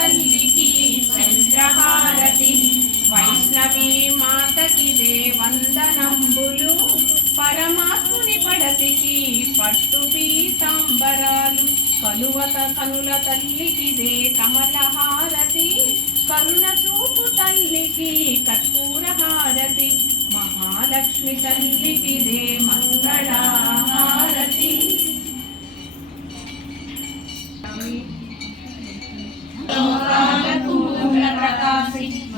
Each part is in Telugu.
తల్లికి చంద్రహారతి వైష్ణవీ మాతకిదే వందనంబులు పరమాత్ముని పడతికి పట్టు పీతాంబరాలు కలువత కనుల తల్లికిదే కమలహారతి కరుణ చూపు తల్లికి కర్పూరహారతి మహాలక్ష్మి తల్లికిదే మంగళహారతి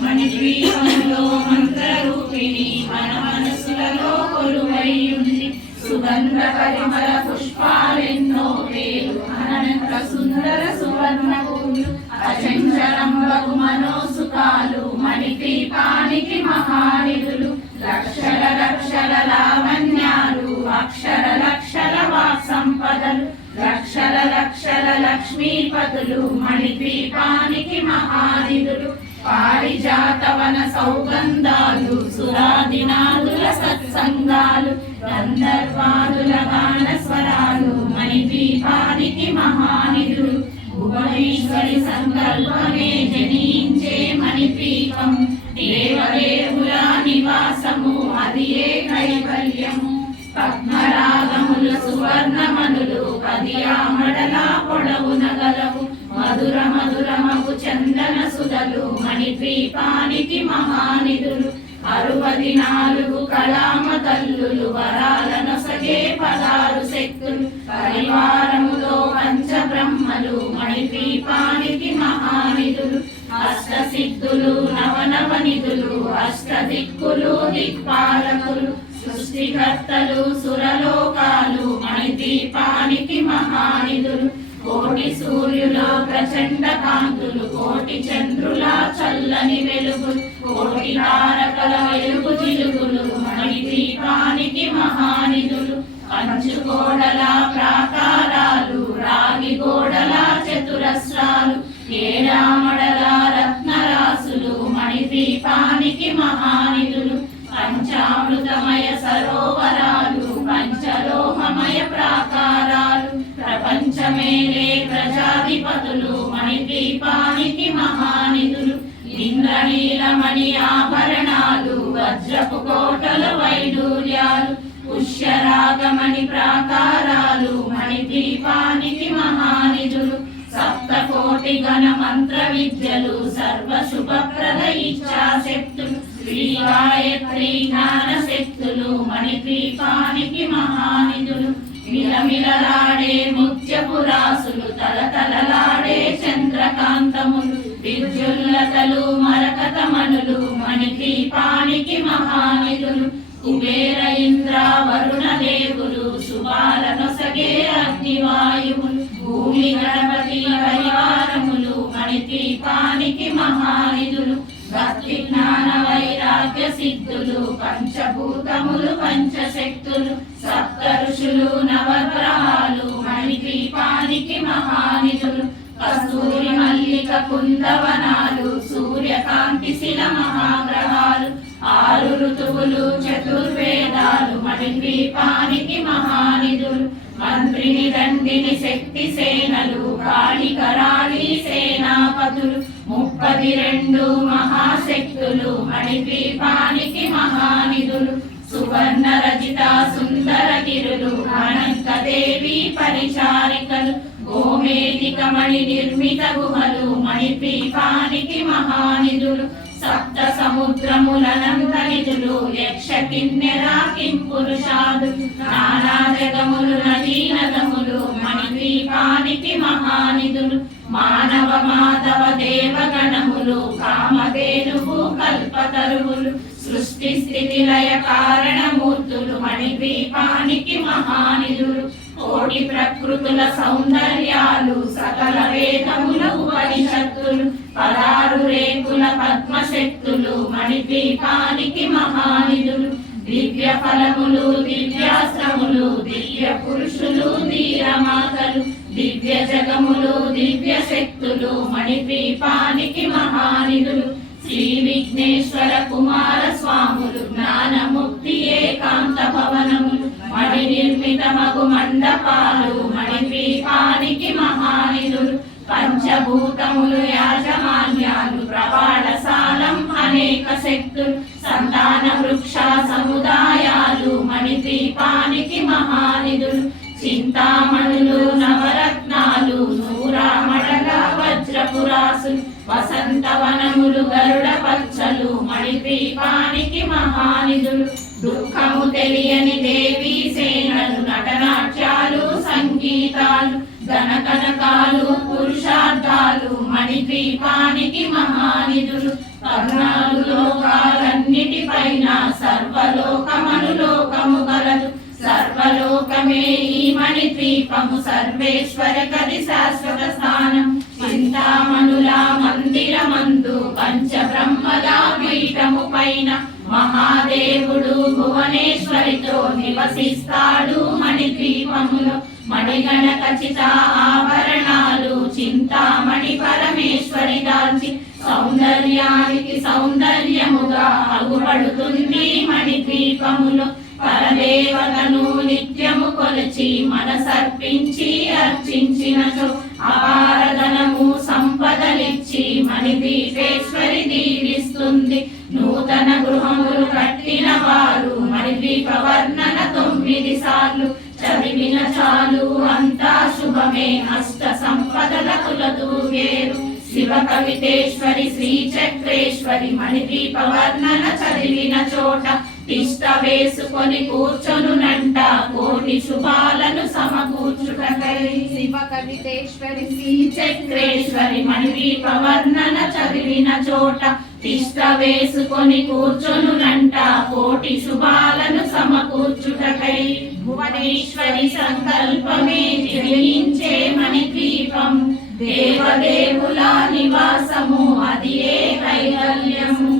మణిద్వీపంలో మంత్రరూపిణి మన మనసులలో కొలువైయుంది సుగంధ పరిమళ పుష్పాలెన్నో వేలు అనంత సుందర సువర్ణ పూలు అచంచలంబగు మనోసుకాలు మణిద్వీపానికి మహానిధులు లక్షల లక్షల లావణ్యాలు అక్షర లక్షల వాక్ సంపదలు లక్షల లక్షల లక్ష్మీపతులు మణిద్వీపానికి మహానిధులు పారిజాతవన సౌగంధాలు సురాదినాదుల సత్సంగాలు గంధర్వాదుల గాన స్వరాలు మణిద్వీపానికి మహానిధులు భువనేశ్వరి సంకల్పమే జనించే మణిద్వీపం దేవదేవుల నివాసము అది ఏ కైవల్యము పద్మరాగముల సువర్ణమనులు పదియామడల పొడవున గలవు మధుర మధురమగు చందన సుధలు మణిద్వీపానికి మహానిధులు 64 కళామ తల్లులు వరాలనొసగే 16 శక్తులు పరివారములో పంచబ్రహ్మలు మణిద్వీపానికి మహానిధులు అష్టసిద్ధులు నవనవనిధులు అష్టదిక్కులు దిక్పాలకులు సృష్టికర్తలు సురలోకాలు మణిద్వీపానికి మహానిధులు కోటి సూర్యుల ప్రచండ కాంతులు కోటి చంద్రుల చల్లని వెలుగులు కోటి తారకల వెలుగు జిలుగులు మణిద్వీపానికి మహానిధులు పంచు గోడల ప్రాకారాలు రాగి గోడల చతురస్రాలు ఏడామడల రత్నరాసులు మణిద్వీపానికి మహానిధులు పంచామృతమయ సరోవరాలు పంచలోహమయ ప్రాకారాలు ప్రపంచమేలే ప్రజాధిపతులు మణిద్వీపానికి మహానిధులు ఇంద్రనీలమణి ఆభరణాలు వజ్రపు కోటల వైడూర్యాలు పుష్యరాగమణి ప్రాకారాలు మణిద్వీపానికి మహానిధులు సప్తకోటి గణ మంత్ర విద్యలు సర్వ శుభప్రద ఇచ్ఛాశక్తులు శ్రీ గాయత్రి జ్ఞాన శక్తులు మణిద్వీపానికి మహానిధులు మిలమిలలాడే ముత్యపు రాసులు తలతలలాడే చంద్రకాంతములు విద్యుల్లతలు మరకతమణులు మణిద్వీపానికి మహానిధులు కుబేర ఇంద్ర వరుణ దేవులు శుభాలనొసగే అగ్నివాయువులు భూమి గణపతి పరివారములు మణిద్వీపానికి మహానిధులు భక్తి జ్ఞాన వైరాగ్య సిద్ధులు పంచభూతములు పంచశక్తులు సప్త ఋషులు నవగ్రహాలు మణిద్వీపానికి మహానిధులు కస్తూరి మల్లిక కుందవనాలు సూర్యకాంతి శిల మహాగ్రహాలు 6 ఋతువులు చతుర్వేదాలు మణిద్వీపానికి మహానిధులు మంత్రిని దండిని శక్తి సేనలు కాళికరాళి సేనాపతులు 32 మహాశక్తులు మణిద్వీపానికి మహానిధులు సువర్ణ రజిత సుందర గిరులు అనంతదేవి పరిచారికలు గోమేధికమణి నిర్మిత గుహలు మణిద్వీపానికి మహానిధులు సప్త సముద్రములనంత నిధులు యక్ష కిన్నెర కింపురుషాదు నానా జగములు నదీ నదములు మణిద్వీపానికి మహానిధులు మానవ మాధవ దేవగణములు కామధేనువు కల్పతరువులు సృష్టి స్థితి లయ కారణమూర్తులు మణిద్వీపానికి మహానిధులు కోటి ప్రకృతుల సౌందర్యాలు సకల వేదముల ఉపనిషత్తులు 16 రేకుల పద్మశక్తులు మణిద్వీపానికి మహానిధులు దివ్య ఫలములు దివ్యాశ్రములు దివ్య పురుషులు ధీరమాతలు దివ్య జగములు దివ్య శక్తులు మణిద్వీపానికి మహానిధులు శ్రీ విఘ్నేశ్వర కుమార స్వాములు జ్ఞానముక్తి ఏకాంత భవనములు మణి నిర్మిత మగు మండపాలు మణిద్వీపానికి మహానిధులు పంచభూతములు యాజమాన్యాలు ప్రవాళశాలం అనేక శక్తులు సంతాన వృక్ష సముదాయాలు మణిద్వీపానికి మహానిధులు చింతామణులు నవరత్నాలు నూరామడల వజ్రపురాసులు వసంతవనములు గరుడ పచ్చలు మణిద్వీపానికి మహానిధులు దుఃఖము తెలియని దేవీ సేనలు నటనాట్యాలు సంగీతాలు ఘనకనకాలు పురుషార్థాలు మణిద్వీపానికి మహానిధులు 14 లోకాలన్నిటిపైన సర్వలోకమనులోకము గలదు సర్వలోకమే ఈ మణిద్వీపము సర్వేశ్వర కది శాశ్వత స్థానం చింతామణుల మందిరమందు పంచబ్రహ్మల పీఠము పైన మహాదేవుడు భువనేశ్వరితో నివసిస్తాడు మణిద్వీపములో మణిగణ ఖచ్చిత ఆభరణాలు చింతామణి పరమేశ్వరి దాల్చి సౌందర్యానికి సౌందర్యముగా అగుపడుతుంది మణిద్వీపములో పరదేవతను నిత్యము కొలిచి మనసర్పించి అర్చించినచో అపారధనము సంపదలిచ్చి మణిద్వీపేశ్వరి దీవిస్తుంది నూతన గృహములు కట్టిన వారు మణిద్వీప వర్ణన 9 సార్లు చదివిన చాలు అంతా శుభమే అష్ట సంపదల కులతూగేరు శివ కవితేశ్వరి శ్రీ చక్రేశ్వరి మణిద్వీప వర్ణన చదివిన చోట తిష్ట వేసుకొని కూర్చొనునంట కోటి శుభాలను సమకూర్చుటకై శివ కవితేశ్వరి శ్రీ చక్రేశ్వరి మణిద్వీప వర్ణన చదివిన చోట తిష్ట వేసుకొని కూర్చొనునంట కోటి శుభాలను సమకూర్చుటకై భువనేశ్వరి సంకల్పమే జయించే మణిద్వీపం దేవదేవుల నివాసము అది ఏ కైవల్యము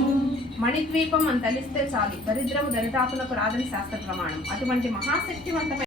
మణిద్వీపం అని తలిస్తే చాలు దరిద్రము దరిదాపులకు రాదని శాస్త్ర ప్రమాణం. అటువంటి మహాశక్తివంతమైన